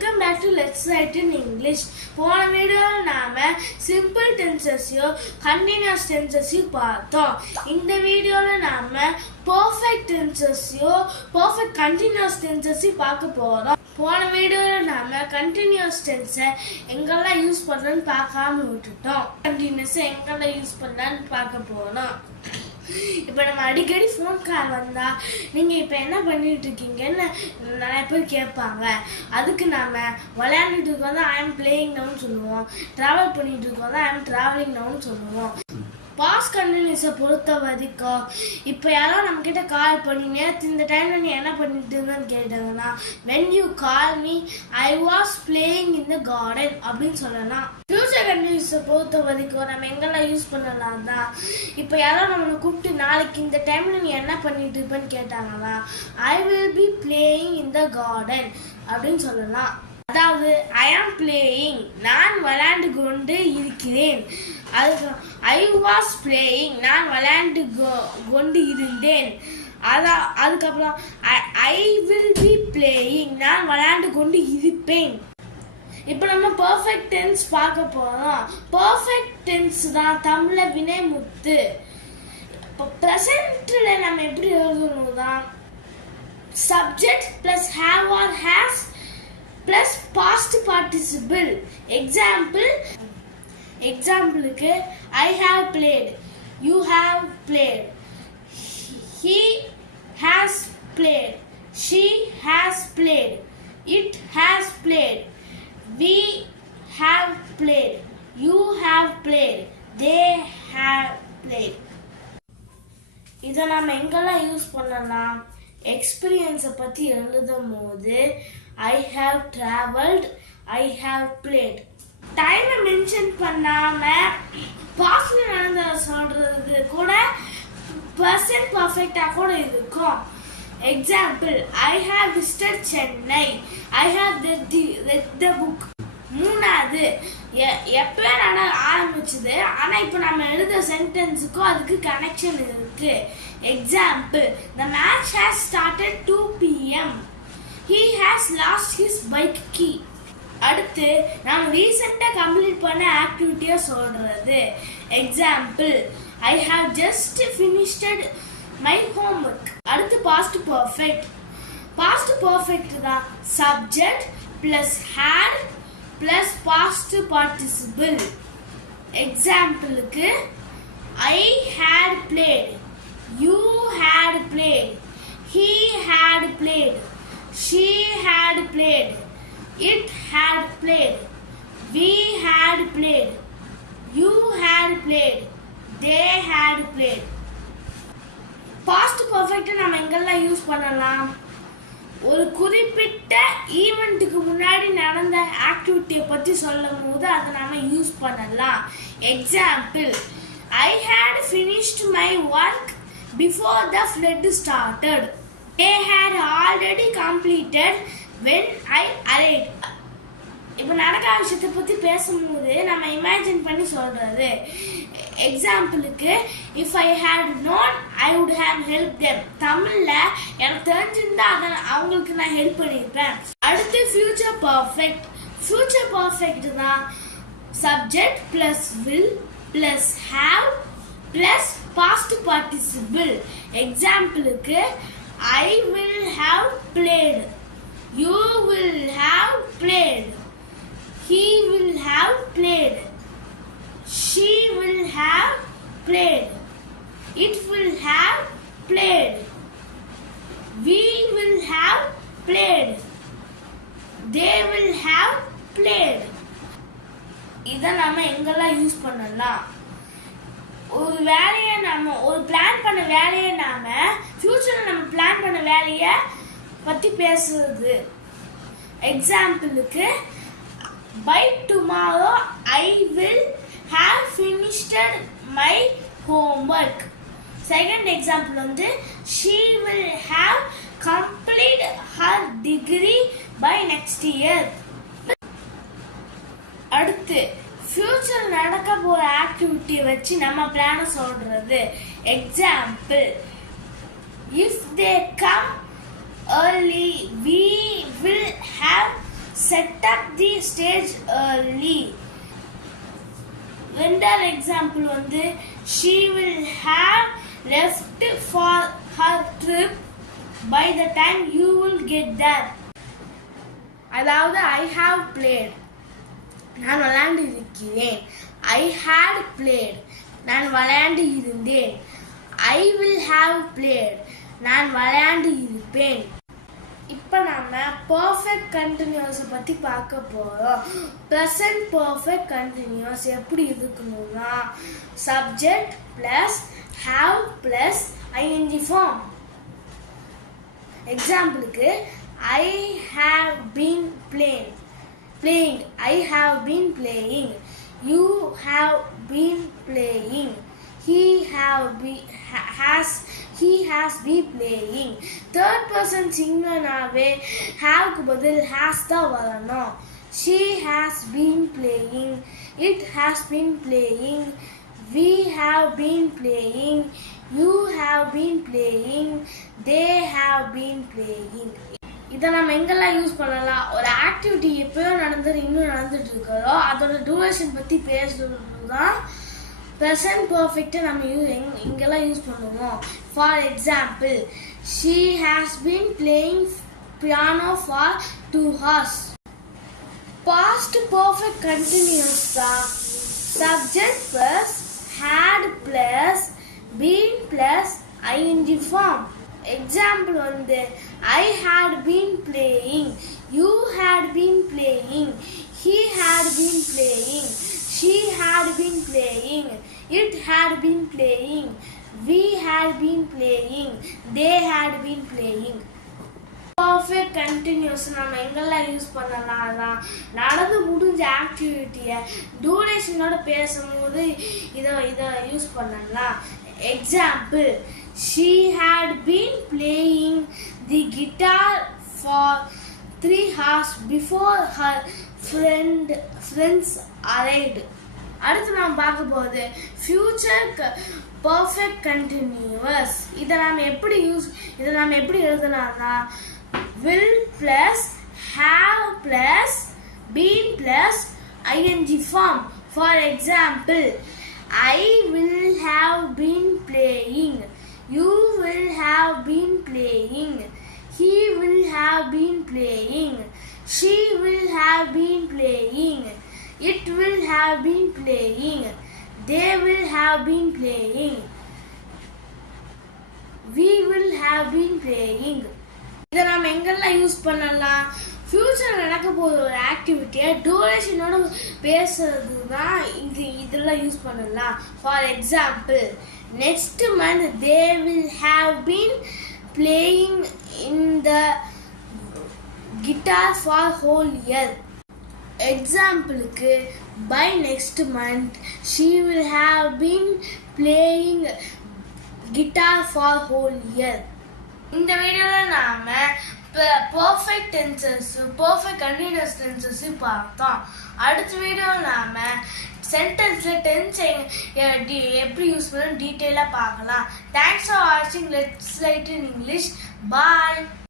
Welcome back to Let's Write in English. போன வீடியோவில் நாம சிம்பிள் டென்சஸையும் கண்டினியூஸ் டென்சஸையும் பார்த்தோம். இந்த வீடியோவில் நாம பர்ஃபெக்ட் டென்சஸையும் பர்ஃபெக்ட் கண்டினியூஸ் டென்சஸையும் பார்க்க போறோம். போன வீடியோவில் நாம கண்டினியூஸ் டென்ஸை எங்கெல்லாம் யூஸ் பண்றோன்னு பார்க்காம விட்டுட்டோம். கண்டினியூஸை எங்கெல்லாம் யூஸ் பண்ணலான்னு பார்க்க போறோம். இப்போ நம்ம அடிக்கடி ஃபோன் கால் வந்தா நீங்க இப்போ என்ன பண்ணிட்டு இருக்கீங்கன்னு நிறைய பேர் கேட்பாங்க. அதுக்கு நாம விளையாண்டுட்டு இருக்கோம் ஐ எம் பிளேயிங் நவுன்னு சொல்லுவோம். டிராவல் பண்ணிட்டு இருக்கோம் ஐ எம் டிராவலிங் நவுன்னு சொல்லுவோம். பாஸ்ட் கண்டினியூஸை பொறுத்த வரைக்கும் இப்போ யாரோ நம்ம கிட்ட கால் பண்ணி நேற்று இந்த டைம்ல நீ என்ன பண்ணிட்டு இருந்தேன்னு கேட்டாங்கன்னா when you call me I was playing in the garden அப்படின்னு சொல்லலாம். ஃபியூச்சர் கண்டினியூஸை பொறுத்த வரைக்கும் நம்ம எங்கெல்லாம் யூஸ் பண்ணலாம் தான். இப்போ யாரோ நம்மளை கூப்பிட்டு நாளைக்கு இந்த டைம்ல நீ என்ன பண்ணிட்டு இருப்பேன்னு கேட்டாங்கன்னா I will be playing in the garden அப்படின்னு சொல்லலாம். அதாவது ஐ ஆம் பிளேயிங் நான் விளையாண்டு கொண்டு இருக்கிறேன். ஐ வாஸ் பிளேயிங் நான் விளையாண்டு கொண்டு இருந்தேன். அதுக்கப்புறம் ஐ வில் பி பிளேயிங் நான் விளையாண்டு கொண்டு இருப்பேன். இப்போ நம்ம பர்ஃபெக்ட் டென்ஸ் பார்க்க போறோம். பர்ஃபெக்ட் டென்ஸ் தான் தமிழ்ல வினைமுத்து. இப்போ ப்ரெசென்ட்ல நம்ம எப்படி எழுதணும் தான் subject plus have or has plus past participle. Example I have played, you have played, he has played, she has played, it has played, we have played, you have played, they have played. இதை நாம எங்கெல்லாம் use பண்ணலாம்? எக்ஸ்பீரியன்ஸை பற்றி எழுதும் போது I have traveled, I have played. டைமை mention பண்ணாம பாஸ்ட்ல நடந்தத சொல்றது கூட ப்ரெசென்ட் பர்ஃபெக்ட்டா கூட இருக்கும். Example I have visited Chennai, I have read the book. மூணாவது எப்பவே நட ஆரம்பிச்சது ஆனா இப்ப நம்ம எழுத சென்டென்ஸுக்கும் அதுக்கு கனெக்ஷன் இருக்கு. Example the match has started 2 PM. He has lost his bike key. அடுத்து நாம் ரீசெண்டா கம்ப்ளீட் பண்ண ஆக்டிவிட்டியா சொல்றது. Example I have just finished my homework. அடுத்து past perfect. past perfect தான் subject plus had plus past participle. எக்ஸாம்பிளுக்கு I had played, you had played, he had played, she had played, it had played, we had played, you had played, they had played. Past perfect நம்ம எங்கெல்லாம் use பண்ணலாம்? ஒரு குறிப்பிட்ட ஈவெண்ட்டுக்கு முன்னாடி நடந்த ஆக்டிவிட்டியை பற்றி சொல்லும் போது அதை நாம யூஸ் பண்ணலாம். Example I had finished my work before the flood started. They had already completed when I arrived. இப்போ நடக்கிற விஷயத்தை பற்றி பேசும்போது நம்ம இமேஜின் பண்ணி சொல்றது. எக்ஸாம்பிளுக்கு if I had known I would have helped them. தமிழ்ல எனக்கு தெரிஞ்சிருந்தா அதை அவங்களுக்கு நான் ஹெல்ப் பண்ணியிருப்பேன். அடுத்து ஃபியூச்சர் பர்ஃபெக்ட். ஃபியூச்சர் பர்ஃபெக்ட் தான் subject plus will plus have plus past participle. எக்ஸாம்பிளுக்கு I will have played, you will have played, he will have played, she will have played, it will have played, we will have played, they will have played. இதை நாம எங்கெல்லாம் use பண்ணலாம்? ஒரு வேலையை நாம ஒரு plan பண்ண வேலையை நாம ஃபியூச்சர்ல நம்ம பிளான் பண்ண வேலையை பத்தி பேசுறது. எக்ஸாம்பிளுக்கு by tomorrow I will have finished my homework. Second example வந்து she will have completed her degree by next year. அடுத்து ஃபியூச்சர் நடக்க போற ஆக்டிவிட்டி வச்சு நம்ம பிளான சொல்றது. Example if they come early we will have set up the stage early. Vendor example வந்து she will have left for her trip by the time you will get there. அதாவது I have played, நான் விளையாண்டு இருக்கிறேன். I had played, நான் விளையாண்டு இருந்தேன். I will have played, நான் விளையாண்டு இருப்பேன். இப்போ நாம பர்ஃபெக்ட் கண்டினியூஸ் பற்றி பார்க்க போகிறோம். ப்ரெசன்ட் பர்ஃபெக்ட் கண்டினியூஸ் எப்படி இருக்கணும்னா subject plus have plus ING form. எக்ஸாம்பிளுக்கு I have been playing. I have been playing. You have been playing. He has been playing. Third person singular நாவே have க்கு பதில் has தான் வரணும். She has been playing. It has been playing. We have been playing. You have been playing. They have been playing. இதை நம்ம எங்கெல்லாம் use பண்ணலாம்? ஒரு activity எப்பயோ நடந்துட்டு இன்னும் நடந்துட்டு இருக்கிறோ அதோட டூரேஷன் பற்றி பேசுறது தான் ப்ரெசன்ட் பர்ஃபெக்டை நம்ம இங்கெல்லாம் யூஸ் பண்ணுவோம். For example she has been playing piano for 2 hours. Past perfect continuous தான் subject plus had plus been plus ing form. Example வந்து I had been playing, you had been playing, he had been playing, she had been playing, it had been playing, we had been playing, they had been playing. Perfect continuous நம்ம எங்கெல்லாம் use பண்ணலாம்? நடந்து முடிஞ்ச ஆக்டிவிட்டியை டூரேஷனோட பேசும்போது இதை use பண்ணலாம். Example she had been playing the guitar for 3 hours before her friends arrived. அடுத்து நாம் பார்க்க போகுது ஃபியூச்சர் பர்ஃபெக்ட் கண்டினியூஸ். இதை நாம் எப்படி எழுதலாம்னா will plus have plus been plus ing form. For example I will have been playing, you will have been playing, he will have been playing, she will have been playing, it will have been playing, they will have been playing, we will have been playing. இதை நம்ம எங்கெல்லாம் use பண்ணலாம்? Future நடக்க போகிற ஒரு ஆக்டிவிட்டியை டூரேஷனோட பேசுறது தான் இதெல்லாம் யூஸ் பண்ணலாம். For example next month they will have been playing in the guitar for whole year. எக்ஸாம்பிளுக்கு by next month she will have been playing guitar for whole year. இந்த வீடியோவில் நாம் perfect tenses perfect continuous tenses பார்த்தோம். அடுத்த வீடியோவில் நாம் சென்டென்ஸில் tense எப்படி use பண்ணணும் டீட்டெயிலாக பார்க்கலாம். தேங்க்ஸ் ஃபார் வாட்சிங். Let's right in English. Bye.